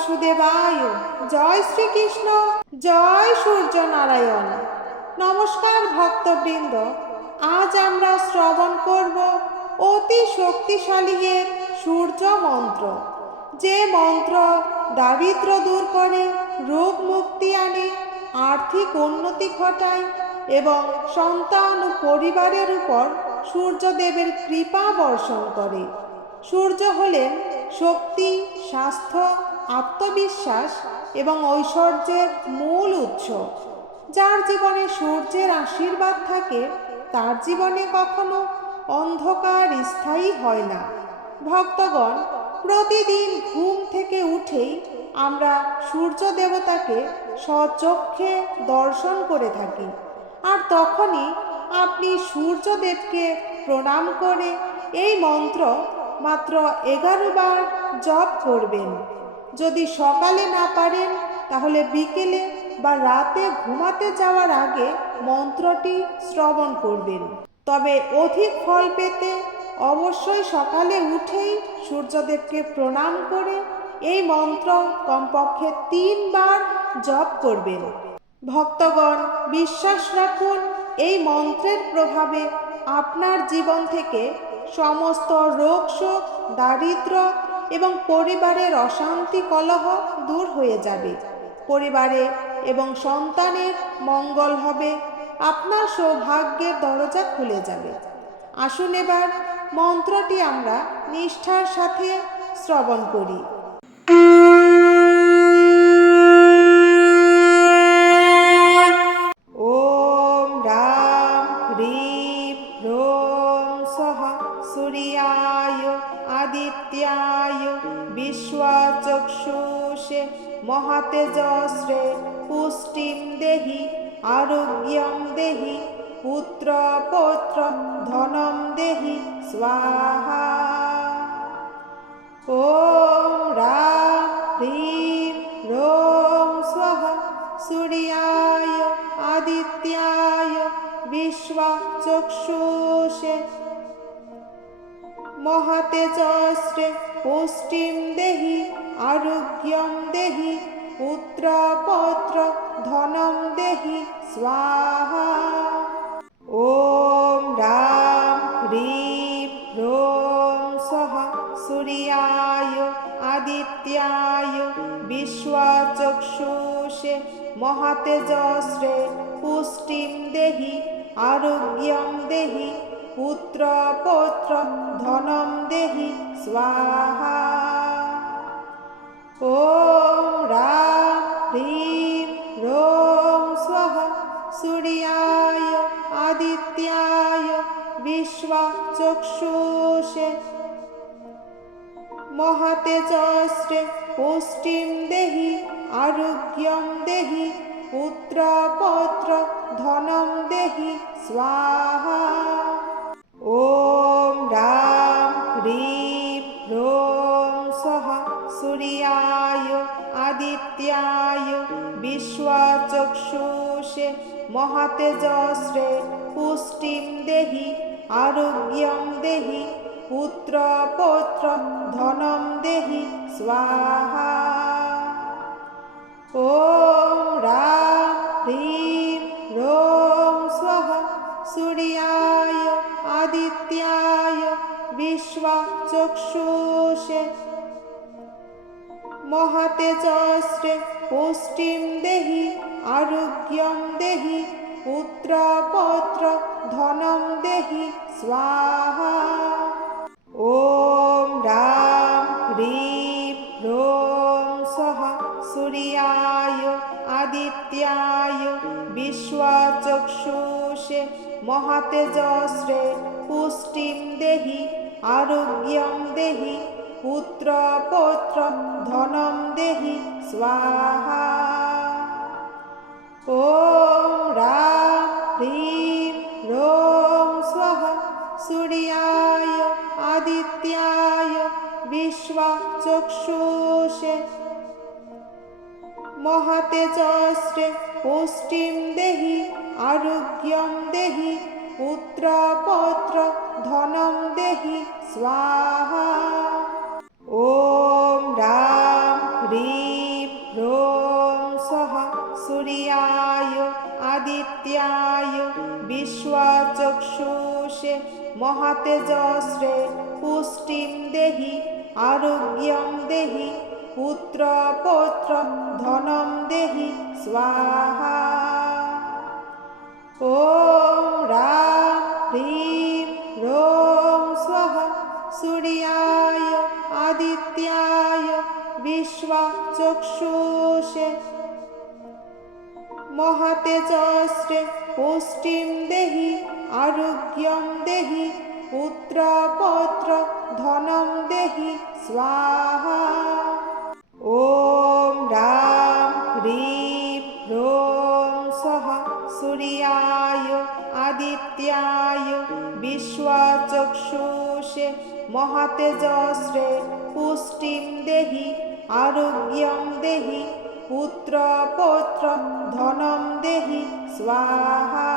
বাসুদেবায়। জয় শ্রীকৃষ্ণ, জয় সূর্য নারায়ণ। নমস্কার ভক্তবৃন্দ, আজ আমরা শ্রবণ করব অতি শক্তিশালী এর সূর্য মন্ত্র, যে মন্ত্র দারিদ্র্য দূর করে, রোগ মুক্তি আনে, আর্থিক উন্নতি ঘটায় এবং সন্তান ও পরিবারের উপর সূর্যদেবের কৃপা বর্ষণ করে। সূর্য হলেন শক্তি, স্বাস্থ্য, আত্মবিশ্বাস এবং ঐশ্বর্যের মূল উৎস। যার জীবনে সূর্যের আশীর্বাদ থাকে তার জীবনে কখনো অন্ধকার স্থায়ী হয় না। ভক্তগণ, প্রতিদিন ঘুম থেকে উঠেই আমরা সূর্য দেবতাকে স্বচক্ষে দর্শন করে থাকি, আর তখনই আপনি সূর্যদেবকে প্রণাম করে এই মন্ত্র মাত্র 11 বার জপ করবেন। যদি সকালে না পারেন তাহলে বিকেলে বা রাতে ঘুমাতে যাওয়ার আগে মন্ত্রটি শ্রবণ করবেন। তবে অধিক ফল পেতে অবশ্যই সকালে উঠেই সূর্যদেবকে প্রণাম করে এই মন্ত্র কমপক্ষে 3 বার জপ করবেন। ভক্তগণ, বিশ্বাস রাখুন, এই মন্ত্রের প্রভাবে আপনার জীবন থেকে সমস্ত রোগ শোক, দারিদ্র্য এবং পরিবারের অশান্তি কলহ দূর হয়ে যাবে। পরিবারে এবং সন্তানের মঙ্গল হবে, আপনার সৌভাগ্যের দরজা খুলে যাবে। আসুন এবার মন্ত্রটি আমরা নিষ্ঠার সাথে শ্রবণ করি। ওম রাম হ্রিম রোম সঃ সূর্যায় আদিত্যায় বিশ্বচক্ষুষে মহাতেজস্রে পুষ্টিং দেহি আরোগ্যং দেহি পুত্র পৌত্র ধনম দেহি স্বাহা। ওম রাম হ্রিম রোম স্বাহ সূর্যায় আদিত্যায় বিশ্বচক্ষুষে মহাতেজস্রে পুষ্টিং দেহি আরোগ্যং দেহি পুত্র পৌত্র ধনম দেহি স্বাহা। ওম রাম হ্রিম রোম স্বাহ সূর্যায় আদিত্যায় বিশ্বচক্ষুষে মহাতেজস্রে পুষ্টিং দেহি আরোগ্যং দেহি পুত্র পৌত্র ধনম দেহি স্বাহা। ওম রাম হ্রিম রোম স্বাহ সূর্যায় আদিত্যায় বিশ্বচক্ষুষে মহাতেজস্রে পুষ্টিং দেহি আরোগ্যং দেহি পুত্র পৌত্র ধনম দেহি স্বাহা। ওম রাম হ্রিম রোম স্বাহ সূর্যায় আদিত্যায় বিশ্বচক্ষুষে মহাতেজস্রে পুষ্টিং দেহি আরোগ্যং দেহি পুত্র পৌত্র ধনম দেহি স্বাহা। ওম রাম হ্রিম রোম স্বাহ সূর্যায় আদিত্যায় বিশ্বচক্ষুষে মহাতেজস্রে পুষ্টিং দেহি আরোগ্যং দেহি পুত্র পৌত্র ধনম দেহি স্বাহা। ওম রাম হ্রিম রোম স্বাহ সূর্যায় আদিত্যায় বিশ্বচক্ষুষে মহাতেজস্রে পুষ্টিং দেহি আরোগ্যং দেহি পুত্র পৌত্র ধনম দেহি স্বাহা। ওম রাম হ্রিম রোম স্বাহ সূর্যায় আদিত্যায় বিশ্বচক্ষুষে মহাতেজস্রে পুষ্টিং দেহি আরোগ্যং দেহি পুত্র পৌত্র ধনম দেহি স্বাহা। ওম রাম হ্রিম महतेजस्रे पुष्टिं देहि आरोग्यं देहि पुत्रपौत्र धनं देहि स्वाहा। ॐ ह्रां ह्रीं ह्रौं स्वः सूर्याय आदित्याय विश्वचक्षुषे महतेजस्रे पुष्टिं देहि आरोग्यं देहि पुत्रपौत्र धनं देहि स्वाहा। ॐ ह्रां ह्रीं ह्रौं स्वः सूर्याय आदित्याय विश्वचक्षुषे महतेजस्रे पुष्टिं देहि आरोग्यं देहि पुत्रपौत्र धनं देहि स्वाहा।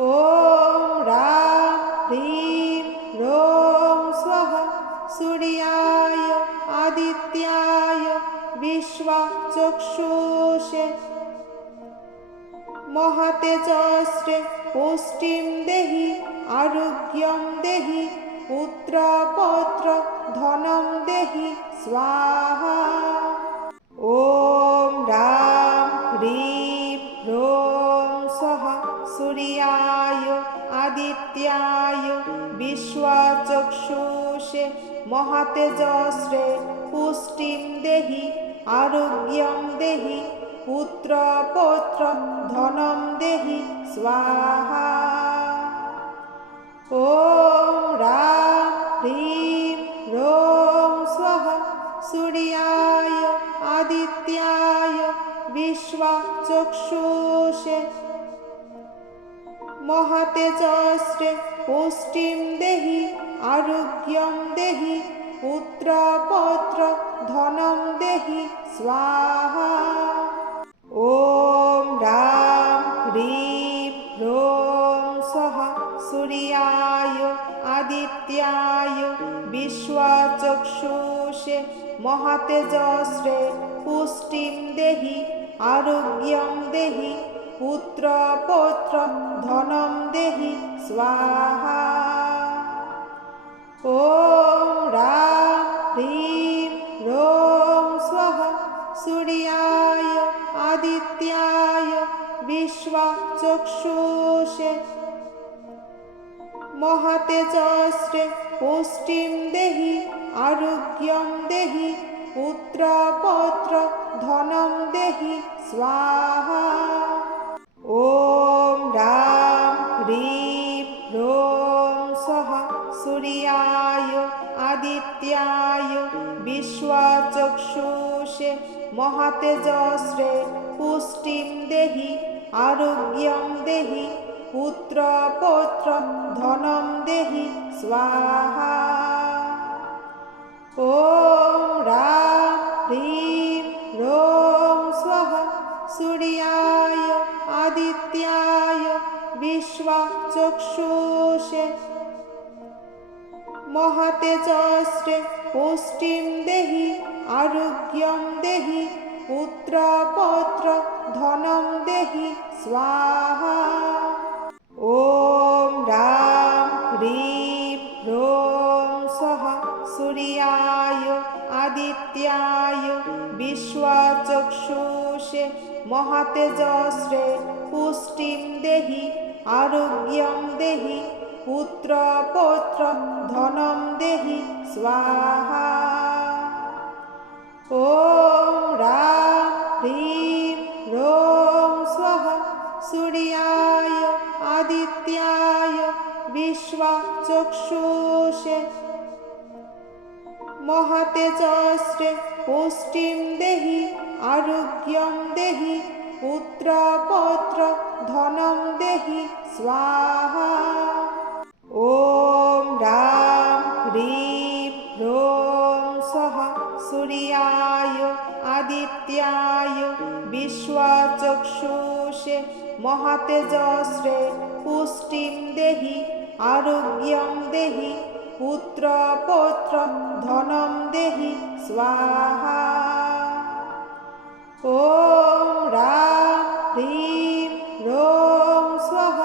ॐ ह्रां ह्रीं ह्रौं स्वः सूर्याय आदित्याय विश्वचक्षुषे महतेजस्रे पुष्टिं देहि आरोग्यं देहि पुत्रपौत्र धनं देहि स्वाहा। ॐ ह्रां ह्रीं ह्रौं स्वः सूर्याय आदित्याय विश्वचक्षुषे महतेजस्रे पुष्टिं देहि आरोग्यं देहि पुत्रपौत्र धनं देहि स्वाहा। ॐ ह्रां ह्रीं ह्रौं स्वः सूर्याय आदित्याय विश्वचक्षुषे महतेजस्रे पुष्टिं देहि आरोग्यं देहि पुत्रपौत्र धनं देहि स्वाहा। ॐ ह्रां ह्रीं ह्रौं स्वः सूर्याय आदित्याय विश्वचक्षुषे महतेजस्रे पुष्टिं देहि आरोग्यं देहि पुत्रपौत्र धनं देहि स्वाहा। ॐ ह्रां ह्रीं ह्रौं स्वः सूर्याय आदित्याय विश्वचक्षुषे महतेजस्रे पुष्टिं देहि आरोग्यं देहि पुत्रपौत्र धनं देहि स्वाहा। ॐ ह्रां ह्रीं ह्रौं स्वः सूर्याय आदित्याय विश्वचक्षुषे महतेजस्रे पुष्टिं देहि आरोग्यं देहि पुत्रपौत्र धनं देहि स्वाहा। ॐ ह्रां ह्रीं ह्रौं स्वः सूर्याय आदित्याय विश्वचक्षुषे महतेजस्रे पुष्टिं देहि आरोग्यं देहि पुत्रपौत्र धनं देहि स्वाहा। ॐ ह्रां ह्रीं ह्रौं स्वः सूर्याय आदित्याय विश्वचक्षुषे महतेजस्रे पुष्टिं देहि आरोग्यं देहि पुत्रपौत्र धनं देहि स्वाहा। ॐ ह्रां ह्रीं ह्रौं स्वः सूर्याय आदित्याय विश्वचक्षुषे महतेजस्रे पुष्टिं देहि आरोग्यं देहि पुत्रपौत्र धनं देहि स्वाहा। ॐ ह्रां ह्रीं ह्रौं स्वः सूर्याय आदित्याय विश्वचक्षुषे महतेजस्रे पुष्टिं देहि आरोग्यं देहि पुत्रपौत्र धनं देहि स्वाहा। ॐ ह्रां ह्रीं ह्रौं स्वः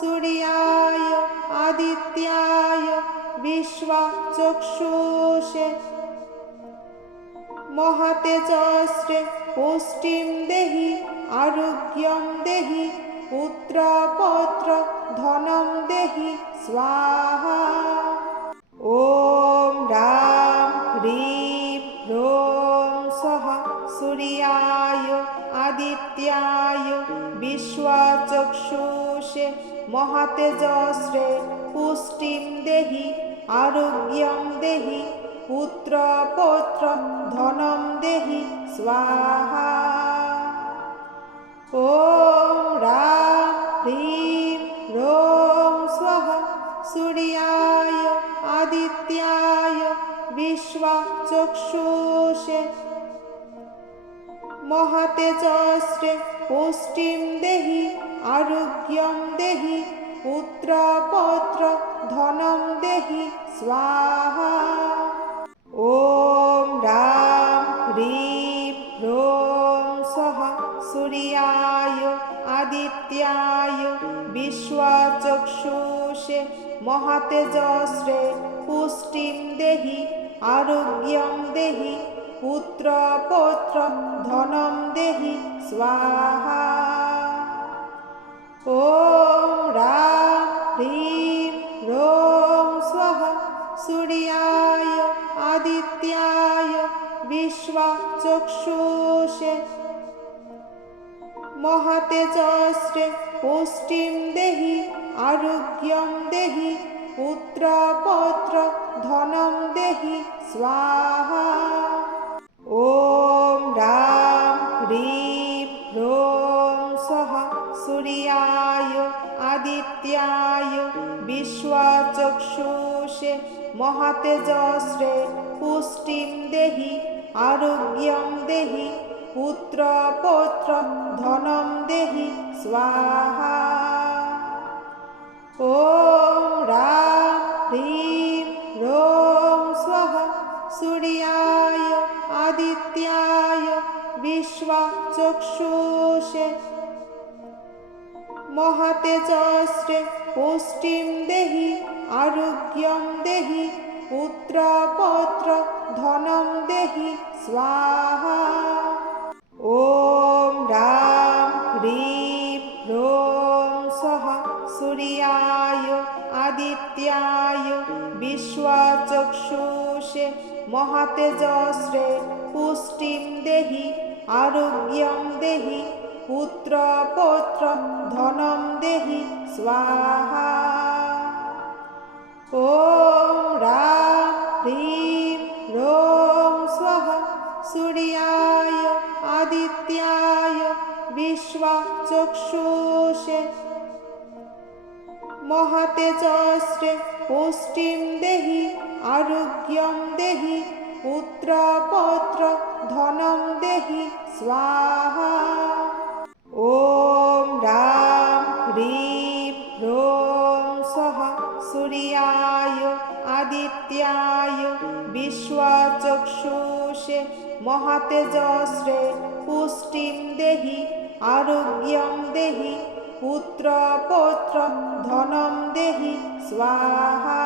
सूर्याय चक्षुषे महतेजस्रे पुष्टिं देहि आरोग्यं देहि पुत्रपौत्र धनं देहि स्वाहा। ॐ ह्रां ह्रीं ह्रौं स्वः सूर्याय आदित्याय विश्वचक्षुषे महतेजस्रे पुष्टिं देहि आरोग्यं देहि पुत्रपौत्र धनं देहि स्वाहा। ॐ ह्रां ह्रीं ह्रौं स्वः सूर्याय आदित्याय विश्वचक्षुषे महतेजस्रे पुष्टिं देहि आरोग्यं देहि पुत्रपौत्र धनं देहि स्वाहा। ॐ ह्रां ह्रीं ह्रौं स्वः सूर्याय आदित्याय विश्वचक्षुषे महतेजस्रे पुष्टिं देहि आरोग्यं देहि पुत्रपौत्र धनं देहि स्वाहा। ॐ ह्रां ह्रीं ह्रौं स्वः सूर्याय आदित्याय विश्वचक्षुषे महतेजस्रे पुष्टिं देहि आरोग्यं देहि पुत्रपौत्र धनं देहि स्वाहा। ॐ ह्रां ह्रीं ह्रौं स्वः सूर्याय आदित्याय विश्वचक्षुषे महतेजस्रे पुष्टिं देहि आरोग्यं देहि पुत्रपौत्र धनं देहि स्वाहा। ॐ ह्रां ह्रीं ह्रौं स्वः सूर्याय आदित्याय विश्वचक्षुषे महतेजस्रे पुष्टिं देहि आरोग्यं देहि पुत्रपौत्र धनं देहि स्वाहा। ॐ ह्रां ह्रीं ह्रौं स्वः सूर्याय आदित्याय विश्वचक्षुषे महतेजस्रे पुष्टिं देहि आरोग्यं देहि पुत्रपौत्र धनं देहि स्वाहा। ॐ ह्रां ह्रीं ह्रौं स्वः सूर्याय आदित्याय विश्वचक्षुषे महतेजस्रे पुष्टिं देहि आरोग्यं देहि पुत्रपौत्र धनं देहि स्वाहा। ॐ ह्रां ह्रीं ह्रौं स्वः सूर्याय आदित्याय विश्वचक्षुषे महतेजस्रे पुष्टिं देहि आरोग्यं देहि पुत्रपौत्र धनं देहि स्वाहा।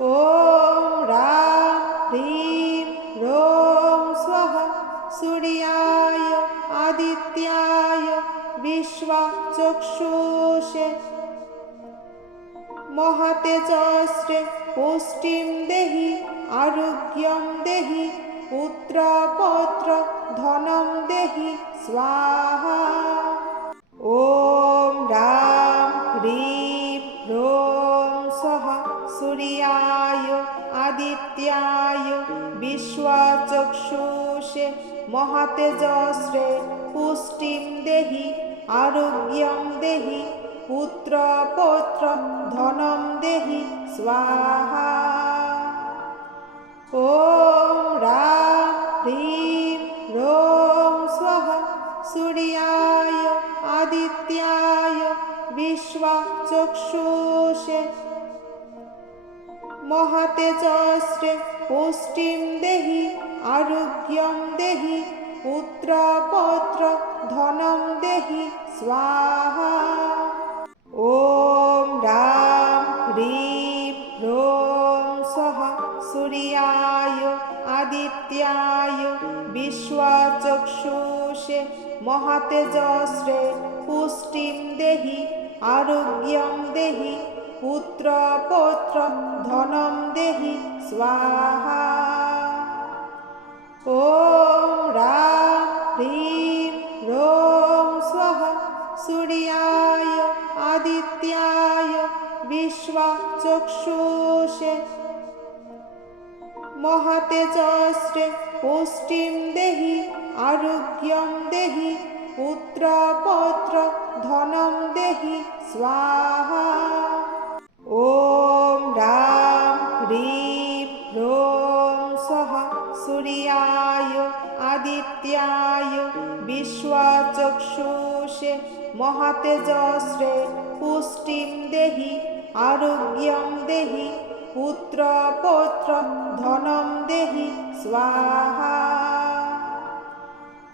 ॐ ह्रां ह्रीं ह्रौं स्वः सूर्याय आदित्याय विश्वचक्षुषे महतेजस्रे पुष्टिं देहि आरोग्यं देहि पुत्रपौत्र धनं देहि स्वाहा। ॐ ह्रां ह्रीं ह्रौं स्वः सूर्याय आदित्याय विश्वचक्षुषे महतेजस्रे पुष्टिं देहि आरोग्यं देहि पुत्रपौत्र धनं देहि स्वाहा। ॐ ह्रां ह्रीं ह्रौं स्वः सूर्याय आदित्याय विश्वचक्षुषे महतेजस्रे पुष्टिं देहि आरोग्यं देहि पुत्रपौत्र धनं देहि स्वाहा। ॐ ह्रां ह्रीं ह्रौं सूर्याय आदित्याय विश्वचक्षुषे महतेजस्रे पुष्टिं देहि आरोग्यं देहि पुत्रपौत्र धनं देहि स्वाहा। ॐ ह्रां ह्रीं ह्रौं स्वः सूर्याय आदित्याय विश्वचक्षुषे महतेजस्रे पुष्टिं देहि आरोग्यं देहि पुत्रपौत्र धनं देहि स्वाहा। ॐ ह्रां ह्रीं ह्रौं स्वः सूर्याय आदित्याय विश्वचक्षुषे महतेजस्रे पुष्टिं देहि आरोग्यं देहि पुत्रपौत्र धनं देहि स्वाहा।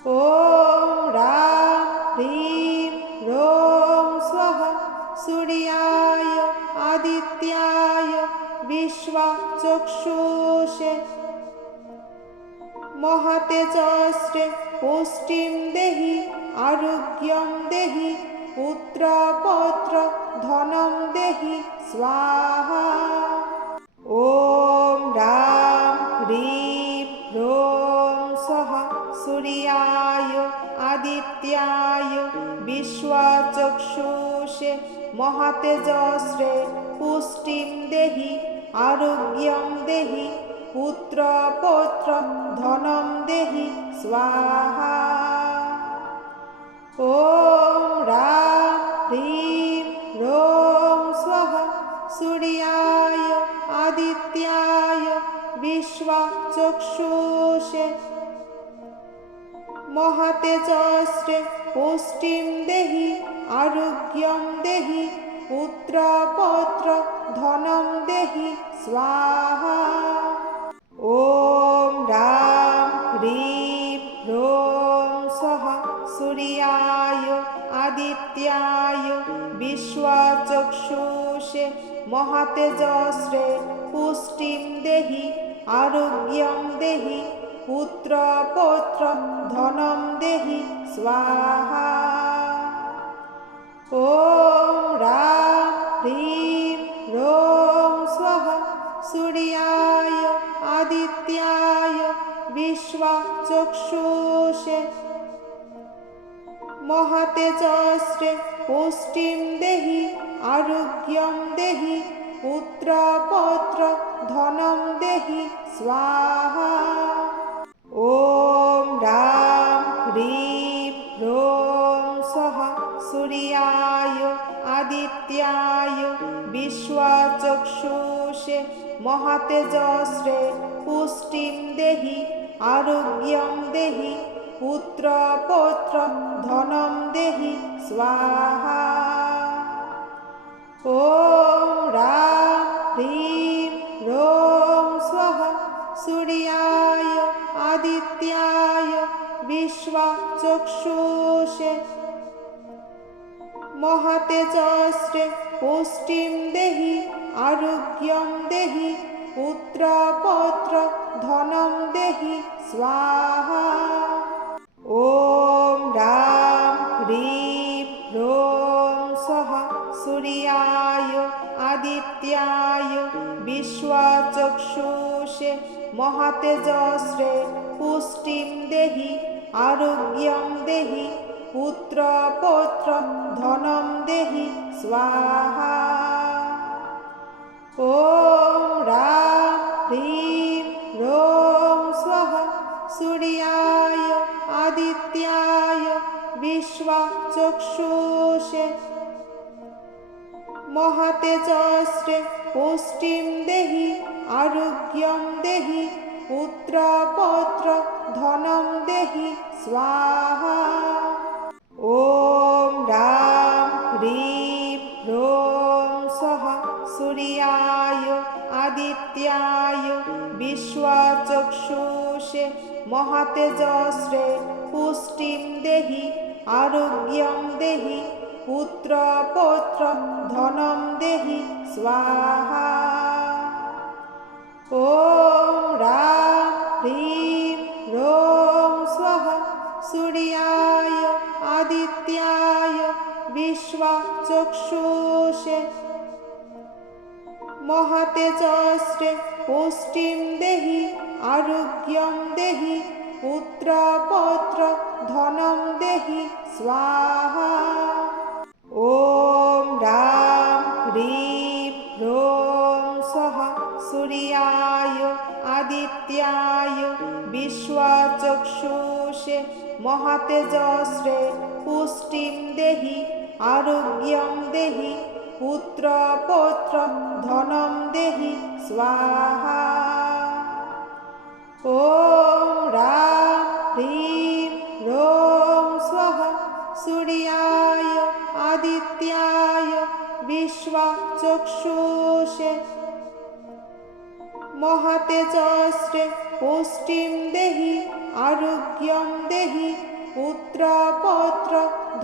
ॐ ह्रां ह्रीं ह्रौं स्वः सूर्याय आदित्याय विश्वचक्षुषे महतेजस्रे पुष्टिं देहि आरोग्यं देहि पुत्रपौत्र धनं देहि स्वाहा। ॐ ह्रां ह्रीं ह्रौं स्वः सूर्याय आदित्याय विश्वचक्षुषे महतेजस्रे पुष्टिं देहि आरोग्यं देहि पुत्रपौत्र धनं देहि स्वाहा। ॐ ह्रां ह्रीं ह्रौं स्वः सूर्याय आदित्याय विश्वचक्षुषे महतेजस्रे पुष्टिं देहि आरोग्यं देहि पुत्रपौत्र धनं देहि स्वाहा। ॐ ह्रां ह्रीं ह्रौं स्वः सूर्याय आदित्याय विश्वचक्षुषे महतेजस्रे पुष्टिं देहि आरोग्यं देहि पुत्रपौत्र धनं देहि स्वाहा। ॐ ह्रां ह्रीं ह्रौं स्वः सूर्याय आदित्याय विश्वचक्षुषे महतेजस्रे पुष्टिं देहि आरोग्यं देहि पुत्रपौत्र धनं देहि स्वाहा। ॐ ह्रां ह्रीं ह्रौं स्वः सूर्याय आदित्याय विश्वचक्षुषे महतेजस्रे पुष्टिं देहि आरोग्यं देहि पुत्रपौत्र धनं देहि स्वाहा। ॐ ह्रां ह्रीं ह्रौं स्वः सूर्याय आदित्याय विश्वचक्षुषे महतेजस्रे पुष्टिं देहि आरोग्यं देहि पुत्रपौत्र धनं देहि स्वाहा। ॐ ह्रां ह्रीं ह्रौं स्वः सूर्याय आदित्याय विश्वचक्षुषे महतेजस्रे पुष्टिं देहि आरोग्यं देहि पुत्रपौत्र धनं देहि स्वाहा। ॐ ह्रां ह्रीं ह्रौं स्वः सूर्याय आदित्याय विश्वचक्षुषे महतेजस्रे पुष्टिं देहि आरोग्यं देहि पुत्रपौत्र धनं देहि स्वाहा। ॐ ह्रां ह्रीं ह्रौं स्वः सूर्याय आदित्याय विश्वचक्षुषे महतेजस्रे पुष्टिं देहि आरोग्यं देहि पुत्रपौत्र धनं देहि स्वाहा। ॐ महतेजस्रे पुष्टिं देहि आरोग्यं देहि पुत्रपौत्र धनं देहि स्वाहा। ॐ ह्रां ह्रीं ह्रौं स्वः सूर्याय आदित्याय विश्वचक्षुषे महतेजस्रे पुष्टिं देहि आरोग्यं देहि पुत्रपौत्र धनं देहि स्वाहा। ॐ ह्रां ह्रीं ह्रौं स्वः सूर्याय आदित्याय विश्वचक्षुषे महतेजस्रे पुष्टिं देहि आरोग्यं देहि पुत्रपौत्र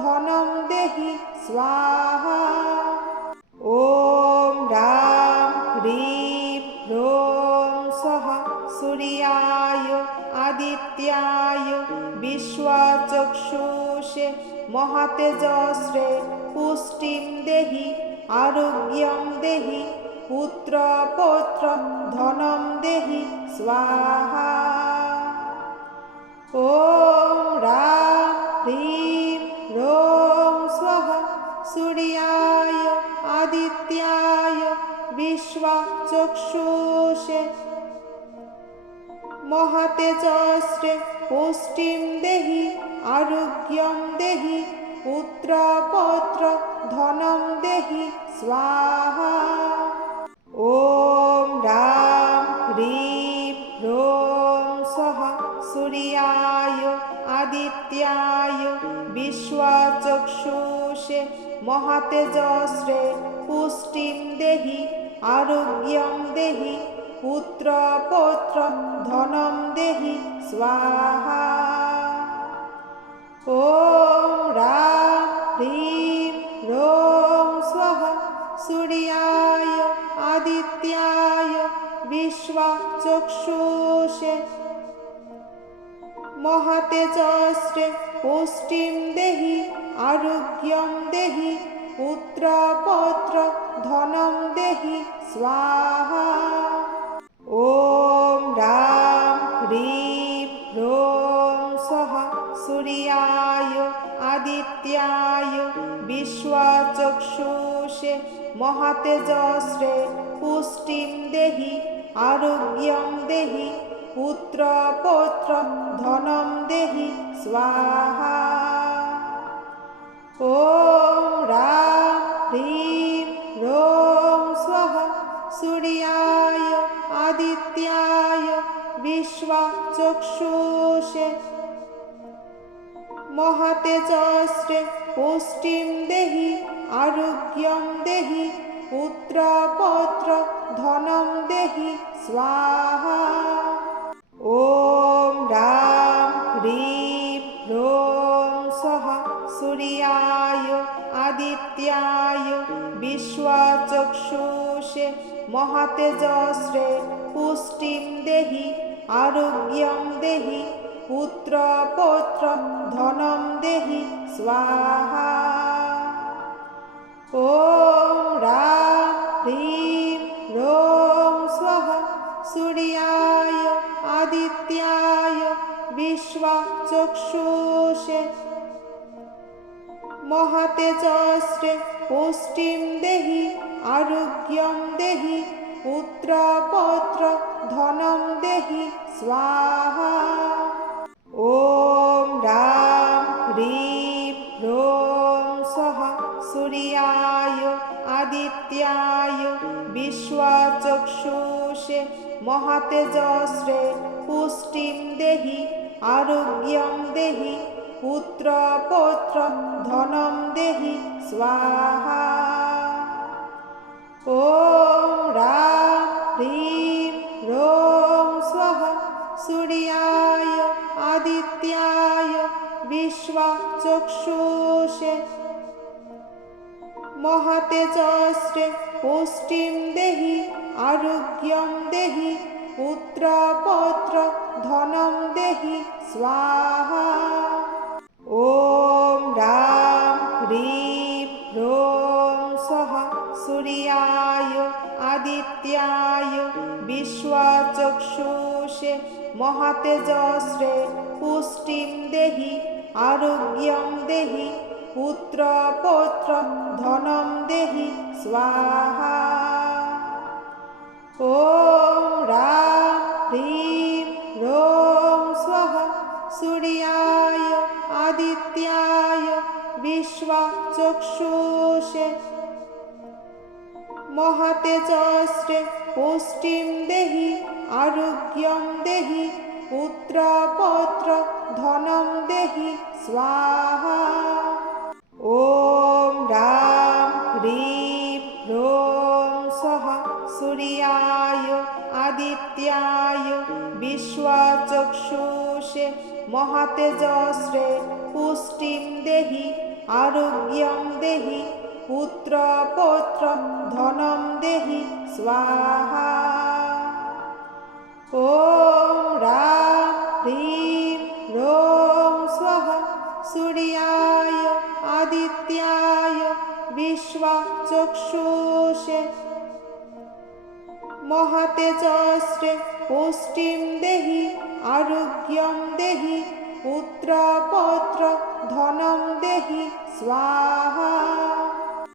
धनं देहि स्वाहा। ॐ ह्रां ह्रीं ह्रौं स्वः सूर्याय आदित्याय विश्वचक्षुषे महतेजस्रे पुष्टिं देहि आरोग्यं देहि पुत्रपौत्र धनं देहि स्वाहा। ॐ ह्रां ह्रीं ह्रौं स्वः सूर्याय आदित्याय विश्वचक्षुषे महतेजस्रे पुष्टिं देहि आरोग्यं देहि पुत्रपौत्र धनं देहि स्वाहा। ॐ ह्रां ह्रीं ह्रौं स्वः सूर्याय आदित्याय विश्वचक्षुषे महतेजस्रे पुष्टिं देहि आरोग्यं देहि पुत्रपौत्र धनं देहि स्वाहा। ॐ ह्रां ह्रीं ह्रौं स्वः सूर्याय आदित्याय विश्वचक्षुषे महतेजस्रे पुष्टिं देहि आरोग्यं देहि पुत्रपौत्र धनं देहि स्वाहा। ॐ ह्रां ह्रीं ह्रौं स्वः सूर्याय आदित्याय विश्वचक्षुषे महतेजस्रे पुष्टिं देहि आरोग्यं देहि पुत्रपौत्र धनं देहि स्वाहा। ॐ ह्रां ह्रीं ह्रौं स्वः सूर्याय आदित्याय विश्वचक्षुषे महतेजस्रे पुष्टिं देहि आरोग्यं देहि पुत्रपौत्र धनं देहि स्वाहा। ॐ ह्रां ह्रीं ह्रौं स्वः सूर्याय आदित्याय विश्वचक्षुषे महतेजस्रे पुष्टिं देहि आरोग्यं देहि पुत्रपौत्र धनं देहि स्वाहा। ॐ ह्रां ह्रीं ह्रौं स्वः सूर्याय आदित्याय विश्वचक्षुषे महतेजस्रे पुष्टिं देहि आरोग्यं देहि पुत्रपौत्र धनं देहि स्वाहा। ॐ ह्रां ह्रीं ह्रौं स्वः सूर्याय आदित्याय विश्वचक्षुषे महतेजस्रे पुष्टिं देहि आरोग्यं देहि पुत्रपौत्र धनं देहि स्वाहा। ॐ ह्रां ह्रीं ह्रौं स्वः सूर्याय आदित्याय विश्वचक्षुषे महतेजस्रे पुष्टिं देहि आरोग्यं देहि पुत्रपौत्र धनं देहि स्वाहा। ॐ ह्रां ह्रीं ह्रौं स्वः सूर्याय आदित्याय आदित्याय विश्वचक्षुषे महतेजस्रे पुष्टिं देहि आरोग्यं देहि पुत्रपौत्र धनं देहि स्वाहा। ॐ ह्रां ह्रीं ह्रौं स्वः सूर्याय आदित्याय विश्वचक्षुषे महतेजस्रे पुष्टिं देहि आरोग्यं देहि पुत्रपौत्र धनं देहि स्वाहा। ॐ ह्रां ह्रीं ह्रौं स्वः सूर्याय आदित्याय विश्वचक्षुषे महतेजस्रे पुष्टिं देहि आरोग्यं देहि पुत्रपौत्र धनं देहि स्वाहा। ॐ ह्रां ह्रीं ह्रौं स्वः सूर्याय आदित्याय विश्वचक्षुषे महतेजस्रे पुष्टिं देहि आरोग्यं देहि पुत्रपौत्र धनं देहि स्वाहा।